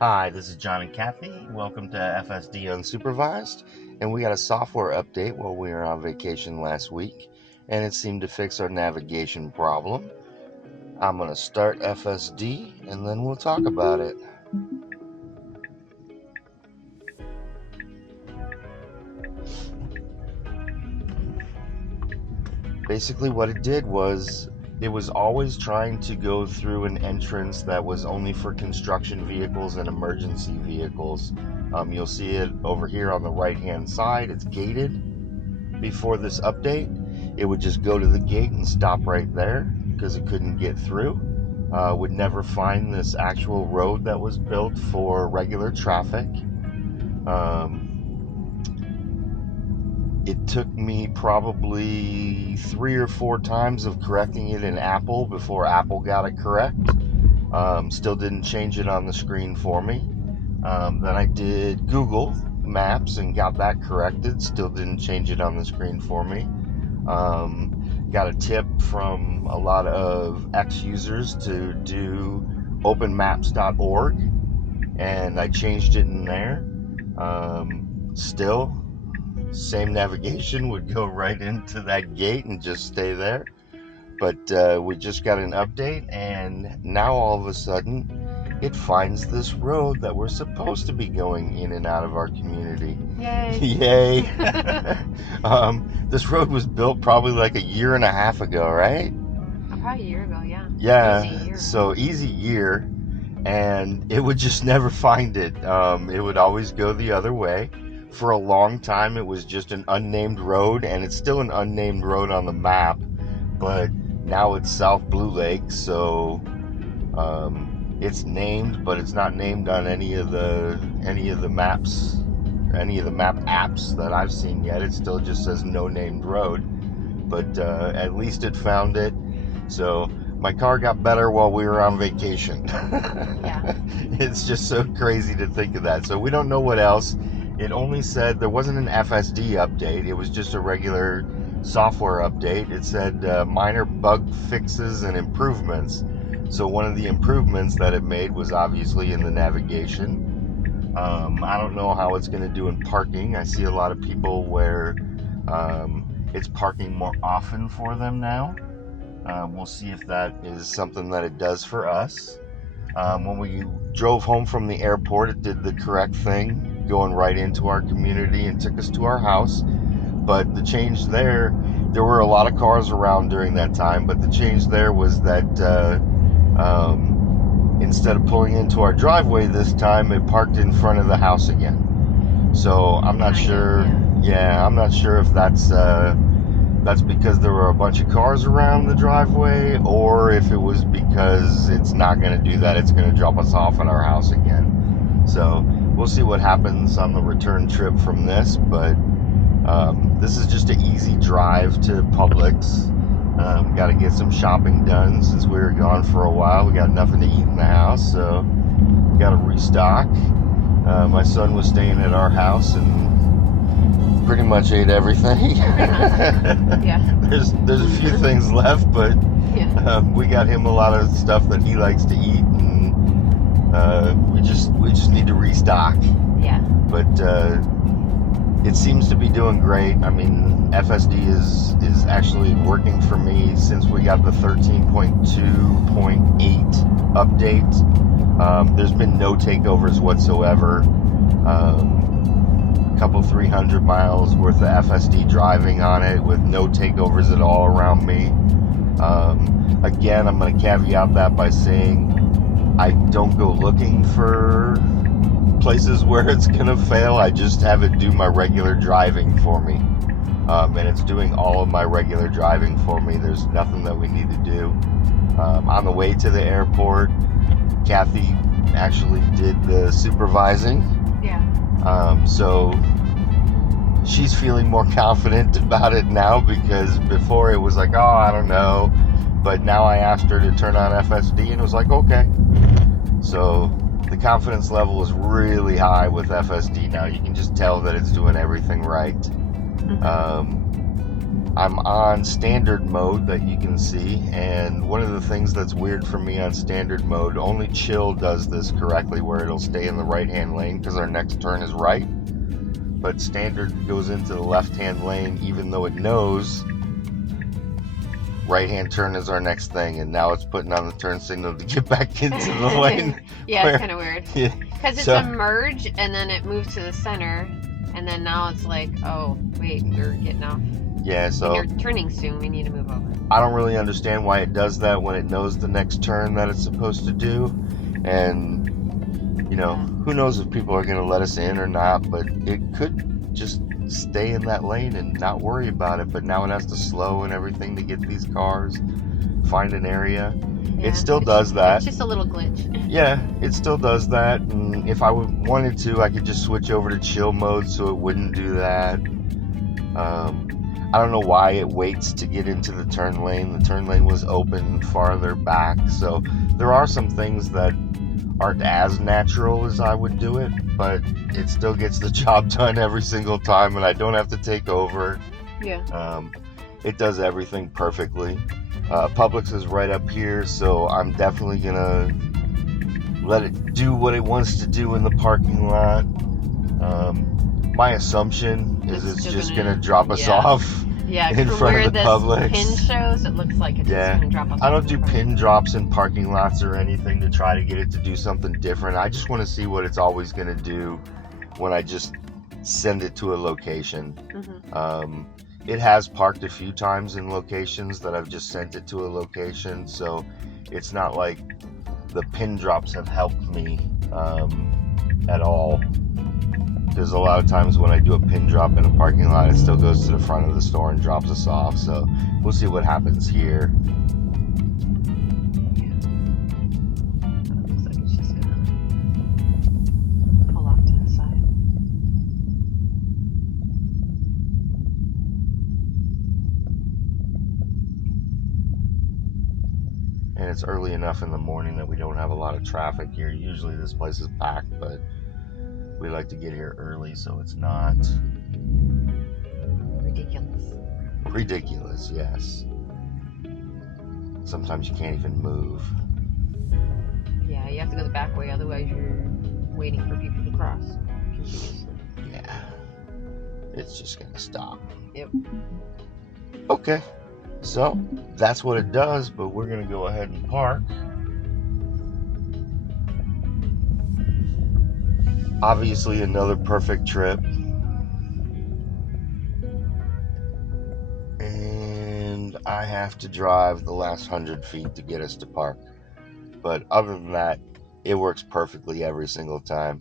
Hi, this is John and Kathy. Welcome to FSD Unsupervised. And we got a software update while we were on vacation last week, and it seemed to fix our navigation problem. I'm going to start FSD and then we'll talk about it. Basically, what it did was it was always trying to go through an entrance that was only for construction vehicles and emergency vehicles. You'll see it over here on the right hand side. It's gated. Before this update, it would just go to the gate and stop right there because it couldn't get through. Would never find this actual road that was built for regular traffic. It took me probably 3 or 4 times of correcting it in Apple before Apple got it correct. Still didn't change it on the screen for me. Then I did Google Maps and got that corrected. Still didn't change it on the screen for me. Got a tip from a lot of ex-users to do openmaps.org, and I changed it in there. Still, same navigation would go right into that gate and just stay there. But we just got an update, and now all of a sudden it finds this road that we're supposed to be going in and out of our community. Yay! Yay! This road was built probably like a year and a half ago, right? Probably a year ago, yeah. Yeah. Easy year. So easy year, and it would just never find it. It would always go the other way. For a long time, it was just an unnamed road, and it's still an unnamed road on the map, but now it's South Blue Lake, so it's named, but it's not named on any of the maps, any of the map apps that I've seen yet. It still just says no named road, but at least it found it. So my car got better while we were on vacation. Yeah. It's just so crazy to think of that. So we don't know what else. It only said there wasn't an FSD update. It was just a regular software update. It said minor bug fixes and improvements. So one of the improvements that it made was obviously in the navigation. I don't know how it's going to do in parking. I see a lot of people where it's parking more often for them now. We'll see if that is something that it does for us. When we drove home from the airport, it did the correct thing, going right into our community and took us to our house. But the change there were a lot of cars around during that time, but the change there was that instead of pulling into our driveway this time, it parked in front of the house again. So I'm not sure. Yeah, I'm not sure if that's because there were a bunch of cars around the driveway, or if it was because it's not going to do that. It's going to drop us off at our house again. So we'll see what happens on the return trip from this, but this is just an easy drive to Publix. Got to get some shopping done since we were gone for a while. We got nothing to eat in the house, so got to restock. My son was staying at our house and pretty much ate everything. Yeah. There's a few things left, but Yeah. we got him a lot of stuff that he likes to eat, and we just need to restock. Yeah. But it seems to be doing great. I mean, FSD is actually working for me since we got the 13.2.8 update. There's been no takeovers whatsoever. Couple 300 miles worth of FSD driving on it with no takeovers at all around me. Again, I'm going to caveat that by saying I don't go looking for places where it's going to fail. I just have it do my regular driving for me. And it's doing all of my regular driving for me. There's nothing that we need to do. On the way to the airport, Kathy actually did the supervising. Yeah. So she's feeling more confident about it now, because before it was like, oh, I don't know. But now I asked her to turn on FSD and it was like, okay. So the confidence level is really high with FSD now. You can just tell that it's doing everything right. I'm on standard mode that you can see, and one of the things that's weird for me on standard mode, only Chill does this correctly where it'll stay in the right hand lane because our next turn is right, but standard goes into the left hand lane even though it knows right hand turn is our next thing, and now it's putting on the turn signal to get back into the lane. Yeah, it's kind of weird. Yeah, because it's so, a merge and then it moves to the center, and then now it's like, oh wait, we're getting off. yeah, so And you're turning soon. We need to move over. I don't really understand why it does that when it knows the next turn that it's supposed to do, and you know, who knows if people are going to let us in or not, but it could just stay in that lane and not worry about it, but now it has to slow and everything to get these cars, find an area. Yeah, it still does that. It's just a little glitch. Yeah, it still does that, and if I wanted to, I could just switch over to chill mode so it wouldn't do that. I don't know why it waits to get into the turn lane. The turn lane was open farther back, so there are some things that aren't as natural as I would do it, but it still gets the job done every single time, and I don't have to take over. Yeah. It does everything perfectly. Publix is right up here, so I'm definitely gonna let it do what it wants to do in the parking lot. My assumption is it's just gonna drop us off. Yeah, in front where of the this Publix. pin shows, it looks like it's just gonna drop us off. I don't do pin drops in parking lots or anything to try to get it to do something different. I just want to see what it's always gonna do when I just send it to a location. Mm-hmm. It has parked a few times in locations that I've just sent it to a location, so it's not like the pin drops have helped me at all. Because a lot of times when I do a pin drop in a parking lot, it still goes to the front of the store and drops us off. So we'll see what happens here. Looks like it's just gonna pull off to the side. And it's early enough in the morning that we don't have a lot of traffic here. Usually this place is packed, but we like to get here early so it's not ridiculous, yes. Sometimes you can't even move. Yeah, you have to go the back way, otherwise you're waiting for people to cross continuously. Yeah, it's just gonna stop. Yep. Okay, so that's what it does, but we're gonna go ahead and park. Obviously another perfect trip. And I have to drive the last 100 feet to get us to park. But other than that, it works perfectly every single time.